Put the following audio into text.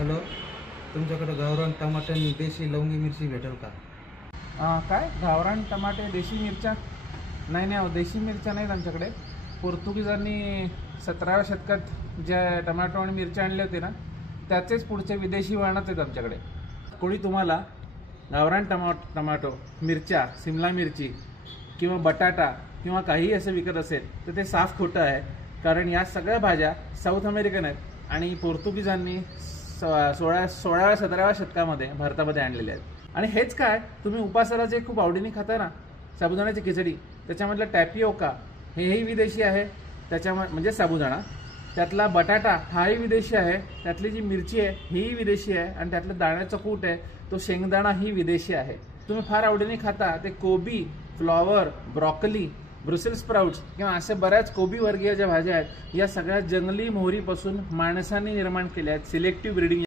Hello, तुमच्याकडे गावरान टमाटर आणि देशी लवंगी मिरची भेटेल का? काय गावरान टमाटे देशी मिरच्या? नाही नाही, देशी मिरच्या नाहीत आमच्याकडे. पोर्तुगीजांनी 17व्या शतकात ज्या टमाटो आणि मिरच्या आणले होते ना, त्याचेच पुढचे विदेशी वळणच आहेत आमच्याकडे. कोणी तुम्हाला गावरान टमाटो, मिरच्या, सिमला मिरची किंवा बटाटा किंवा काही असं विकत असेल तर ते साफ खोटं आहे. कारण या सगळ्या भाज्या साऊथ अमेरिकन आहेत आणि पोर्तुगीजांनी 17व्या शतकामध्ये भारतामध्ये आणलेले आहेत. आणि हेच काय, तुम्ही उपासाला जे खूप आवडीने खाता ना, साबुदाण्याची खिचडी, त्याच्यामधला टॅपिओका हेही विदेशी आहे. म्हणजे साबुदाणा, त्यातला बटाटा हाही विदेशी आहे, त्यातली जी मिरची आहे ही विदेशी आहे, आणि त्यातलं दाण्याचं कूट आहे तो शेंगदाणा ही विदेशी आहे. तुम्ही फार आवडीने खाता ते कोबी, फ्लॉवर, ब्रॉकली, ब्रुसेल्स स्प्राउट्स किंवा असे बऱ्याच कोबी वर्गीय ज्या भाज्या आहेत, या सगळ्या जंगली मोहरीपासून माणसांनी निर्माण केल्या आहेत सिलेक्टिव्ह ब्रीडिंग